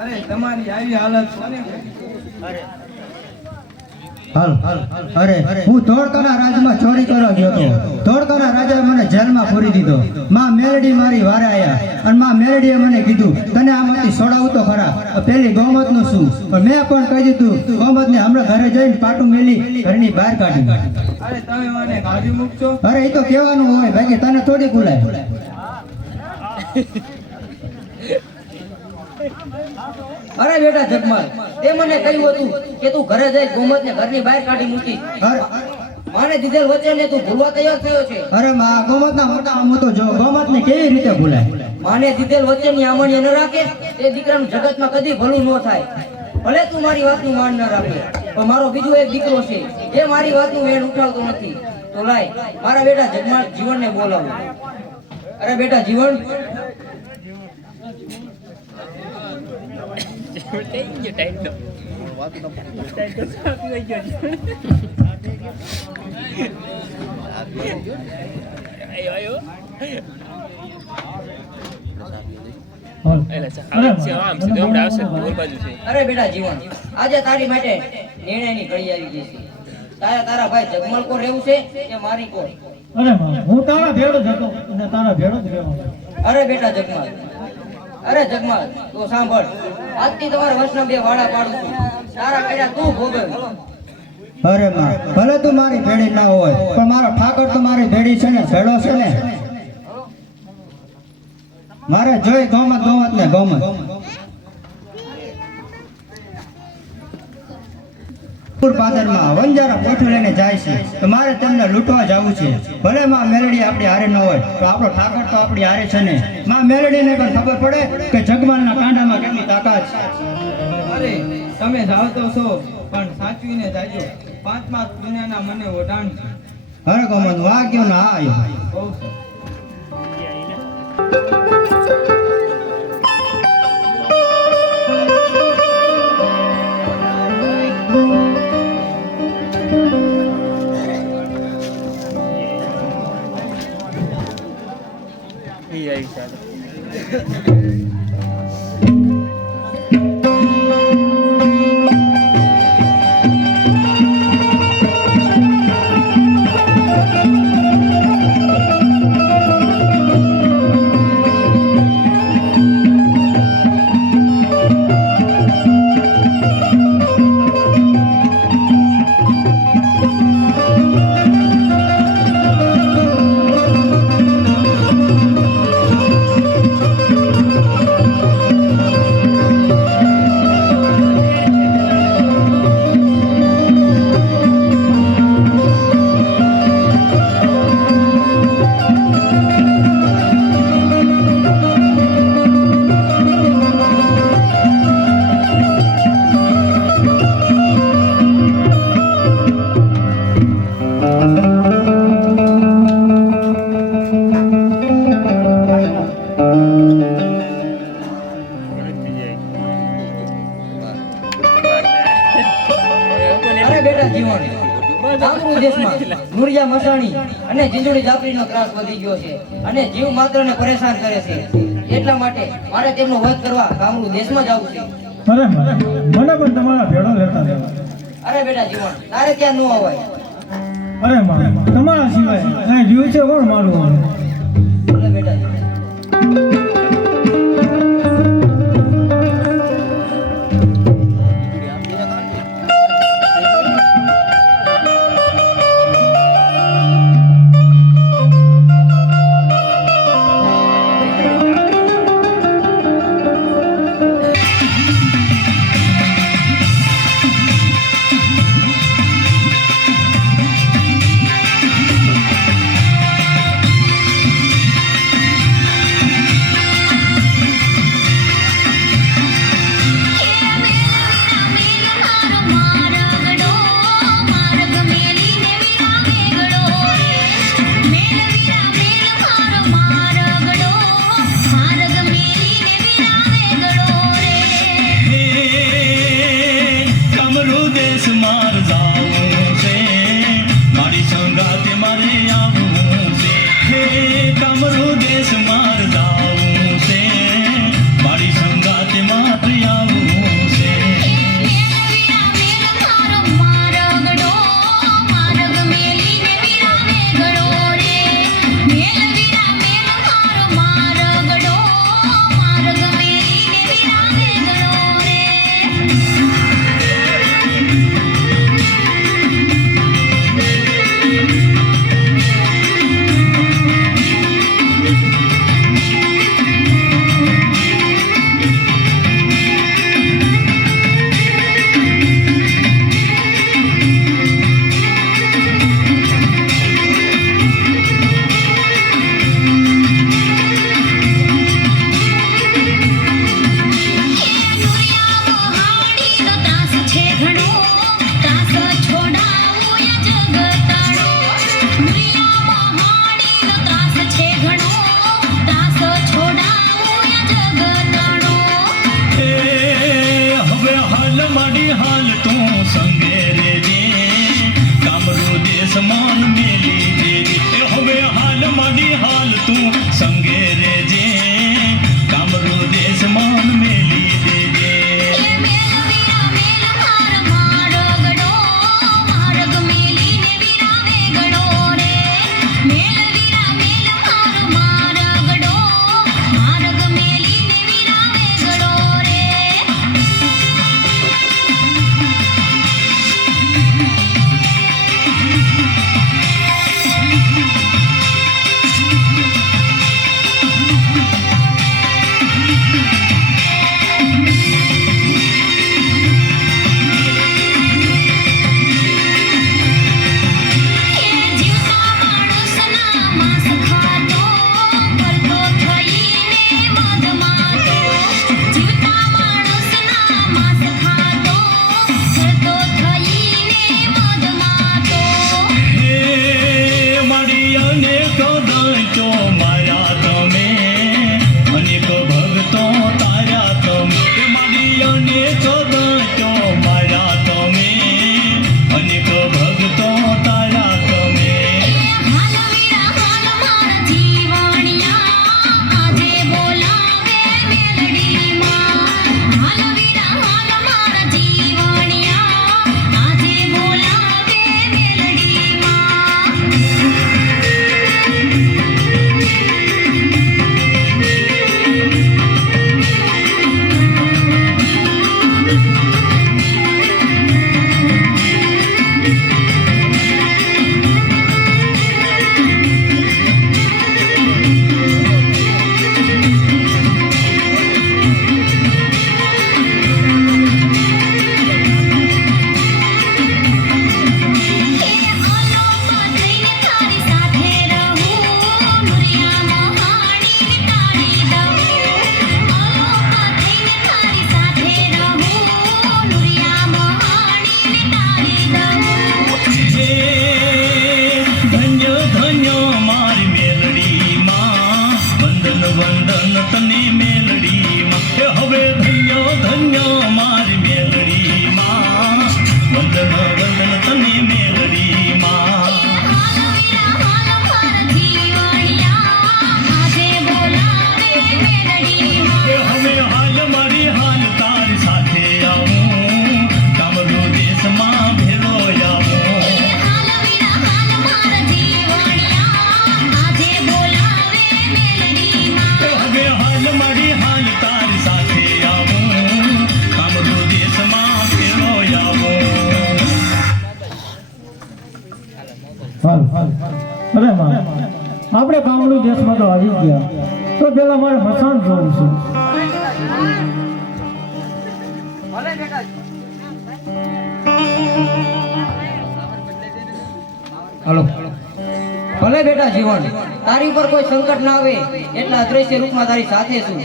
અરે તમારી આવી હાલત કોને અરે હું ધોળકાના રાજમાં ચોરી કરવા ગયો હતો. ધોળકાના રાજાએ મને જેલમાં પૂરી દીધો. માં મેલડી મારી વારે આયા અને માં મેલડીએ મને કીધું તને આમાંથી છોડાવું તો ખરા. પેલી ગૌમતનું શું? પણ મેં પણ કહી દીધું ગૌમતને હમણાં ઘરે જઈને પાટું મેલી ઘરની બહાર કાઢી. અરે તમે મને કાઢી મૂકશો? અરે એ તો કહેવાનું હોય બાકી તને થોડી બોલાય. અરે બેટા જગમાલ, તે મને કહ્યું હતું કે તું ઘરે જઈ ગોમત ને ઘરની બહાર કાઢી મૂકી. માને દીધેલ વચનને તું ભૂલવા તૈયાર થયો છે. અરે માં ગૌમતના મોટા આમ તો જો ગૌમતને કેવી રીતે ભૂલાય? માને દીધેલ વચનની આમણીએ ન રાખે તે દીકરાનું જગતમાં કદી ભલું ન થાય. ભલે તું મારી વાતનું માન ન રાખે, પણ મારો બીજો એક દીકરો છે એ મારી વાતનું વેણ ઉઠાવતો નથી. તો લાય મારા બેટા જગમાલ જીવનને બોલાવો. અરે બેટા જીવન, અરે બેટા જીવન, આજે તારી માટે નિર્ણયની ઘડી આવી ગઈ છે. તારા ભાઈ જગમલ કો રહેવું છે કે મારી કો? અરે હું તારા ભેળો જ હતો અને તારા ભેળો જ રહેવાનો. અરે બેટા જગમાલ, અરે જગમાલ તો સાંભળ, આજથી તમારા વર્ષના 2 વાડા પાડું છું. તારા કર્યા તું ભોગવ. અરે માં ભલે તું મારી ભેડી ના હોય પણ મારો ઠાકર તો મારી ભેડી છે ને, ભેડો છે ને. મારે જોઈ ગૌમત ને ગૌમત. પાદરમાં વંજારા પોઠું લઈને જાય છે તો મારે તેમને લૂંટવા જવું છે. ભલે માં મેલડી આપણી હારે ન હોય તો આપણો ઠાકર તો આપણી હારે છે ને. માં મેલડીને પણ ખબર પડે કે જગમાલના કાંડામાં કેટલી તાકાત છે. અરે તમે જાવ તો છો પણ સાચવીને જાજો. 5મા દુનિયાના મને ઓઢાણ છે. અરે ગૌમત વાગ્યો ના આયો. બહુ છે. નુરિયા મસાણી અને જીંજુડી જાફરીનો ત્રાસ વધી ગયો છે અને જીવ માત્રને પરેશાન કરે છે. એટલા માટે મારે તેમનો વધ કરવા કામરૂ દેશમાં જવું છે. અરે મને પણ તમારા ભેળો લેતા દેવા. અરે બેટા જીવન, તારે ક્યાં ન અવાય? અરે માં તમારા સિવાય અહીં જીવ છે કોણ મારું? અરે બેટા જીવન, માડી હાલ તું સંગે રેજે કામરૂ દેશ માન મેલી દેજે એ હવે હાલ માડી હાલ તું સંગે રેજે કામરૂ દેશ માન મેલી દેજે અરે માં આપણે કામરૂ દેશમાં તો આવી ગયા તો પેલા મારે મસાણ જોવું છે. હાલો ભલે બેટા જીવન તારી ઉપર કોઈ સંકટ ના આવે એટલા અદ્રશ્ય રૂપમાં તારી સાથે છું.